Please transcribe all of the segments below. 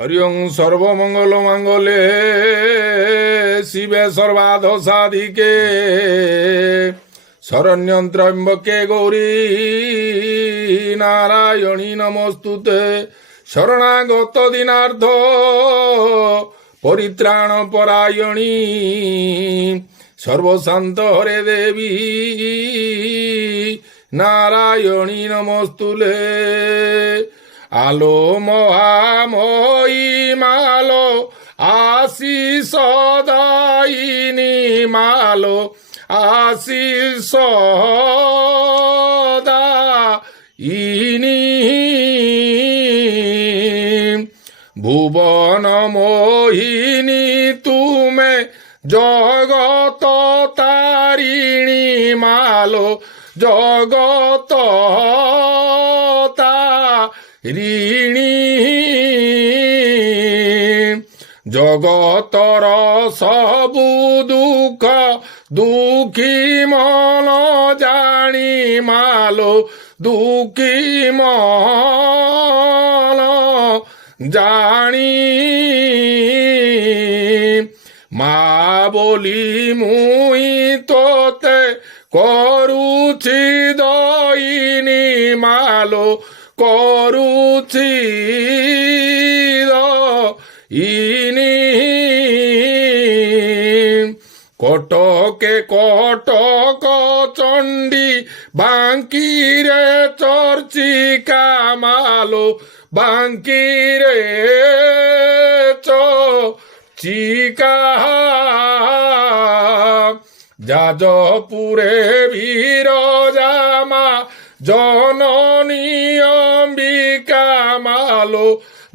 হরি ওং সর্বমঙ্গল মঙ্গলে শিবে সর্বাধ সাধিকে শরণ্যং ত্র্যম্বকে গৌরী নারায়ণী নমস্তুতে শরণাগত দীনার্থ পরিত্রাণ পরায়ণী সর্বশান্ত হরে দেবী নারায়ণী নমস্তুলে। আলো মহাময়ী মালো আশিস দায়িনী মালো আশিস দায়িনী ভুবন মোহিনী তুমে জগত তারিণী মালো জগত তারিণী জগতর সবু দুঃখ দুঃখী মন জানি মালো দুঃখী মন জানি মা বলি মুই তোতে করুছি দইনি মালো করুছি দইনি কটকে কটক চণ্ডী বাঙ্কিরে চর্চিকা মালো বাঙ্কিরে চর্চিকা যাজপুরে বিরজামা জননী অম্বিকা মালো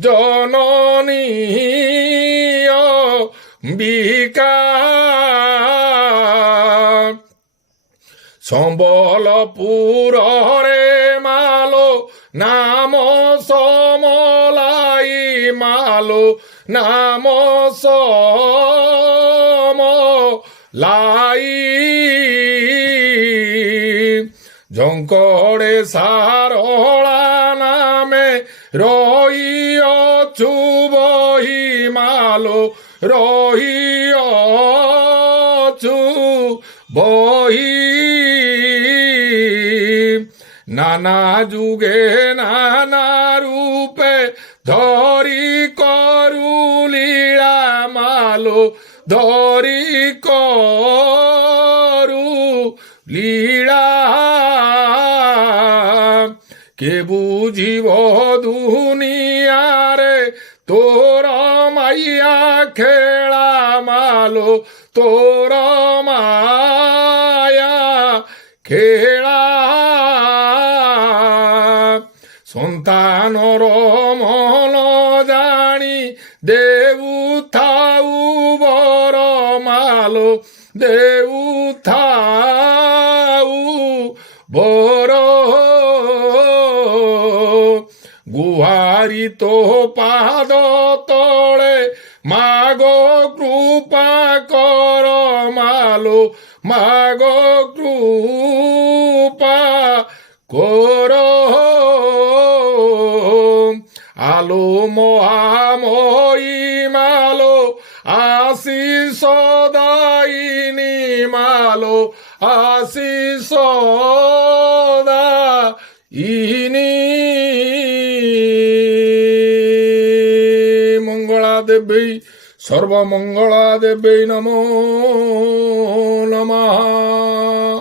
জননী অম্বিকা সম্বলপুর রে মালো নাম সমলাই মালো নাম সমলাই ঝঙ্কড়ে সারলা নামে রহিয়ছু বহি মালো রহিয়ছু বহি নানা যুগে নানা রূপে ধরি করু লীলা মালো ধরি করু লীলা কে বুঝিব দুনিয়ারে তোর মাইয়া খেলা মালো তোর মায়া খেলা সন্তানর মন জানি দেউ থাউ বর মালো দেউ থাউ বর গুহারি তো পাদ তলে মাগো কৃপা কর মালো মাগো কৃপা কর আলো মহাময়ী মালো আশিস দায়িনী মালো আশিস দায়িনী মঙ্গলা দেবী সর্বমঙ্গলা দেবী নমো নমঃ।